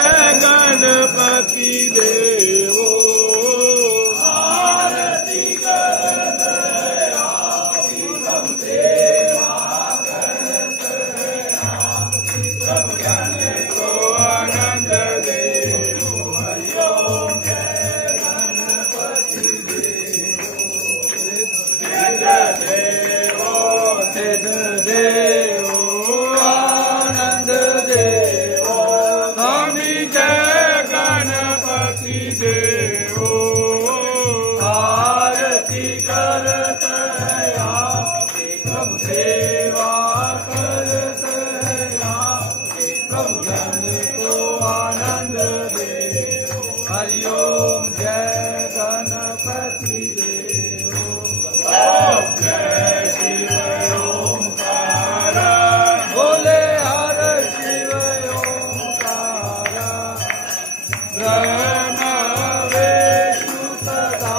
गणपती देवो आरती करत आरती प्रभु देवा करत आरती प्रभु जाने तो आनंद देवो हरि ओम जय गणपति देवो सिद्ध देवो सिद्ध देवो आनंद देवो स्वामी जय गणपती देवो आरती करत आरती प्रभु देवा करत आरती प्रभु जाने को आनंद देवो हरि ओम जय गणपति देवो ओम जय शिव ओंकार बोले हर शिव ओंकार ब्रह्म विष्णु सदा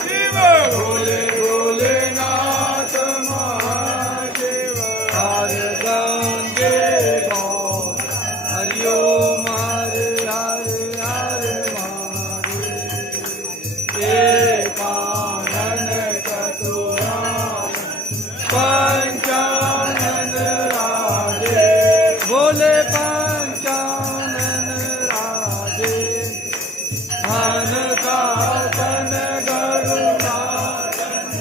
शिव भोले भोलेनाथ महादेव हर गंगे गौर हरि ओम हरे हरे हरे महादेव एकानन चतुरानन पंचानन राधे बोले पंचानन राधे धन का धन गरुणाधन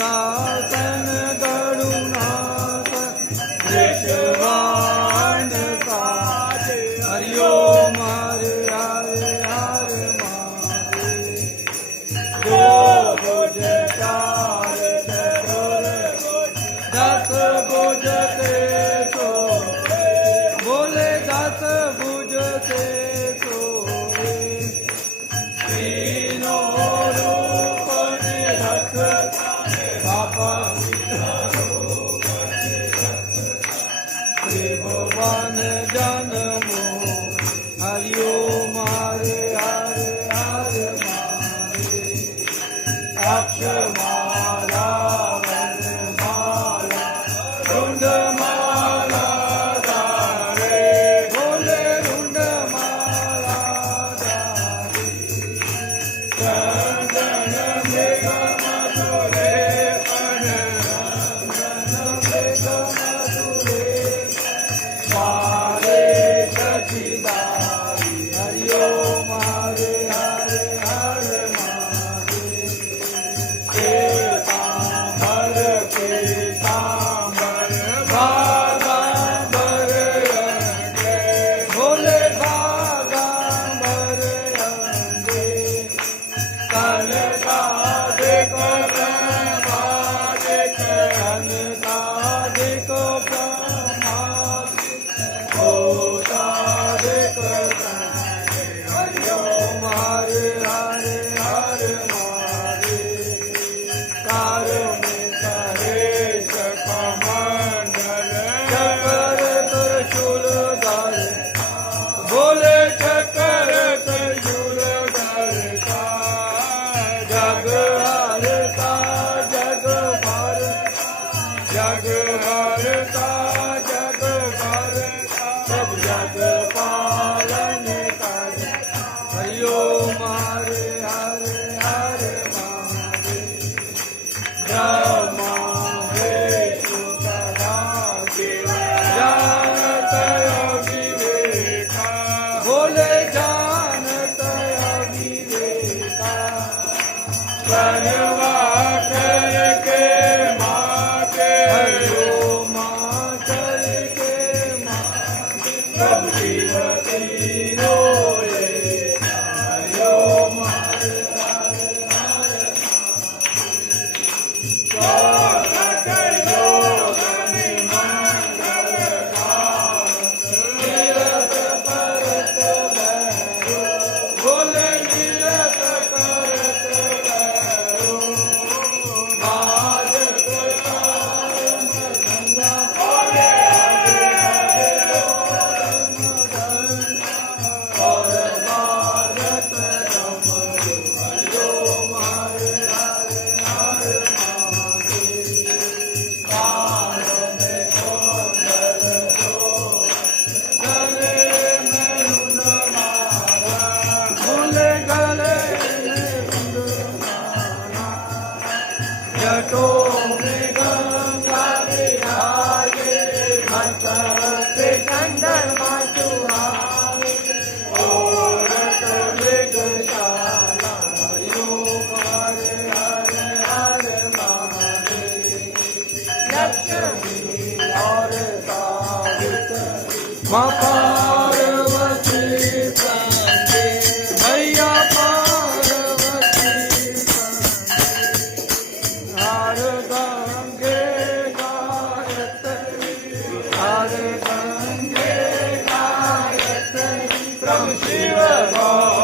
साधन गरुणाधन विश्वान साधे हरि ओम हरे हरे हरे महादेव दो भुज चार चतुर दस भुज ते सोए बोले दस भुज ते सोए तीनों रूप निरख बाबा त्रिभुवन जन्मो हरि ओम हरे हरे हरे महादेव अक्षमाला वनमाला रुंडमाला धारे बोले रुंडमाला धारे चंदन मृग मधुरे पन चंदन मधुरे मारे सचिदारी हरि ओम हरे हरे हरे महादेव पीताम्बर पीताम्बर भागाम्बर अंगे भोले भागाम्बर अंगे कनकादिक ब्रह्मादिक कनकादिक ब्रह्मादिक भूतादिक हरि ओम हरे हरे हरे महादेव कारुणिक हरेश कमंडल चक्र त्रिशूलधर बोले चक्र त्रिशूलधर का जग हरता जग भरता जग हरता जग भरता सब जग पालन कर हरि ओम हरे हरे हरे महादेव ब्रह्मा विष्णु सदा शिव जानत अविवेका बोले जानत अविवेका बनवा करके माते हरि ओम करके माते प्रभु शिव रोए हरि ओम हरे हरे हरे निरत करत भैरो बोले निरत करत भैरो बाजत तार मृदंगा बोले विक्रम शिव